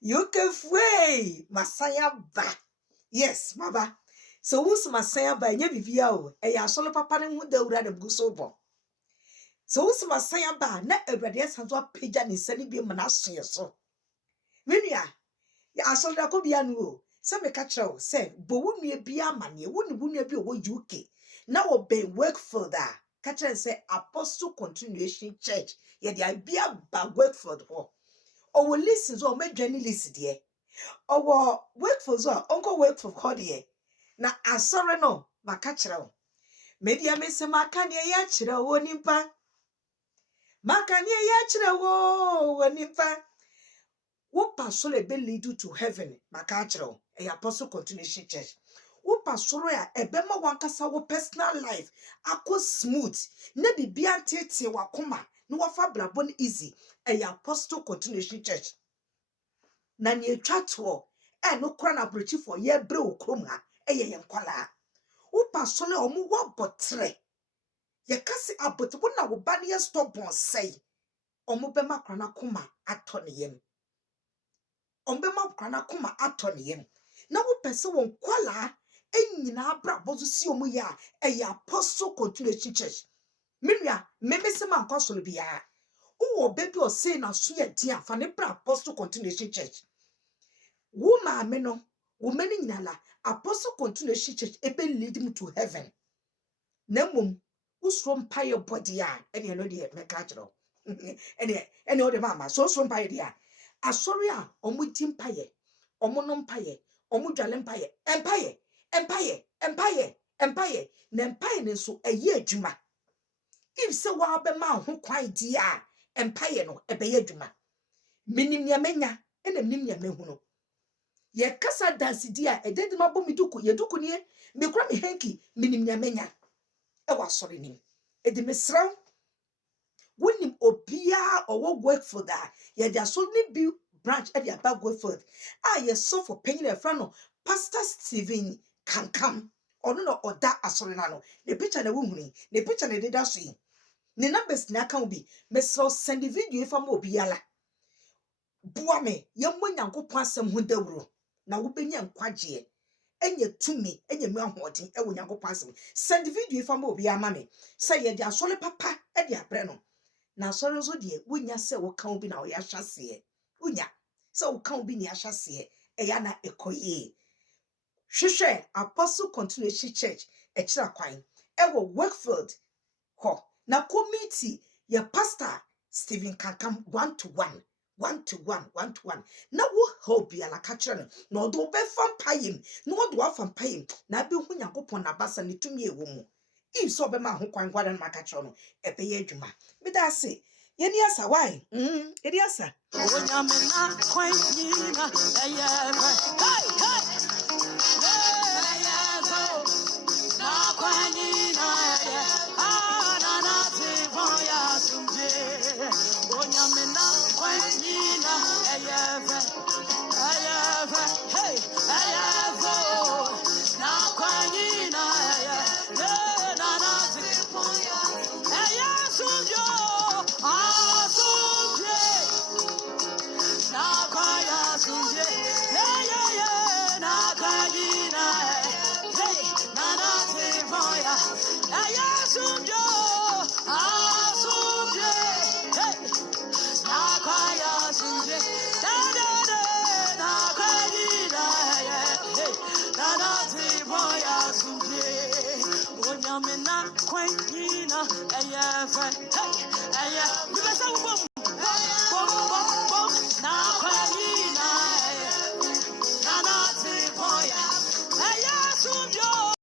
You can fway Masaya ba. Yes, maba. So who's Masaya ba nye bibia e ya solo papa ne hu da wura dem guso bo. So who's Masaya ba na Awurade asanzo apagya ne sani bi ma na so so. Menua ya asolo da ko bia nu o. Se me ka kire se bo wunua bia amane woni wunua bi o wo UK na wo be Wakefield a ka kire se Apostle Continuation Church ye dia bia ba Wakefield ho. O wo listen so o medwane list de. Owo Wakefield so onko Wakefield ho de na asore no maka kire wo media me se maka ne ya kire wo nimpa maka ne ya kire wo nimpa wo pastor be lead you to heaven maka kire wo e Apostle Continuation Church wo pastor ya ebe ma wankasa wo personal life akọ smooth na bibia tete wakoma na wafa blabon easy e Apostle Continuation Church na ne atwa to no kora na brochi for ye bre okrom ha eye yenkwala wo pasole omo wo botre ye kase abote wo na wo ba ne stubborn say omo be makra na koma ato ne yem omo be makra na koma ato ne yem na wo pese won kwala enyina abra bozo si omo ya eye Apostle Continuation Church menua memese ma kwasole bia wo bebi o say na so ye dia fa ne bra Apostle Continuation Church woman me no woman nyala Apostle Continuation Church ebe lead him to heaven nemum usro mpaye body a ene no de meka kiro ene o de mama so mpaye dia asori a omudi mpaye omono mpaye omudwale mpaye empaye na mpaye ne so eye adwuma if se wa be ma ho kwan dia empaye no ebe ye adwuma minim ya menya ene minim ya mehuno ye kasa dance dia edede mabo miduku ye duku nie me kura me hanky minim nya menya e wa sori nim edi mesra wonim obia owo work for that ye dia so ni bi branch e dia ba work for ye so for penny e fra no Pastor Stephen Kankam ono no oda asori na no the picture na wuhuni the picture na deda so yi ni numbers na kan bi mesra send video ifa ma obiala bua me ye mo nyankopon asem ho dawuro na wo benya nkwaje enye tumi enye mu ahoden e wo nyankopon asem send video ifa ma obi ama me say ye de asole papa e de abre no na asole so de wonya se wo kan obi na wo ya hwase wonya se wo kan obi ni ahwase e ya na ekoye hwehwe Apostle Continuation Church e kira kwan e wo Wakefield ho na committee ye Pastor Stephen Kankam 1-to-1 na wo help ya la kachre no do be fam payim no do afam payim na be hu Nyankopon na basa ne tumi ewo mu if so be ma ho kwan kwada na kachre no e be ye adwuma me da se ye ni asa why e di asa onyamena kwan ni na eye na kwan ni na na na ti boya sumje onyamena kwan ni na eye hey na kwan ni na na na ti boya sumje asumje na kwan sumje na kwan ni na hey na na ti boya sumje asumje hey na kwan sumje na kwan ni na hey na na ti boya sumje onyamena kwan ni na hey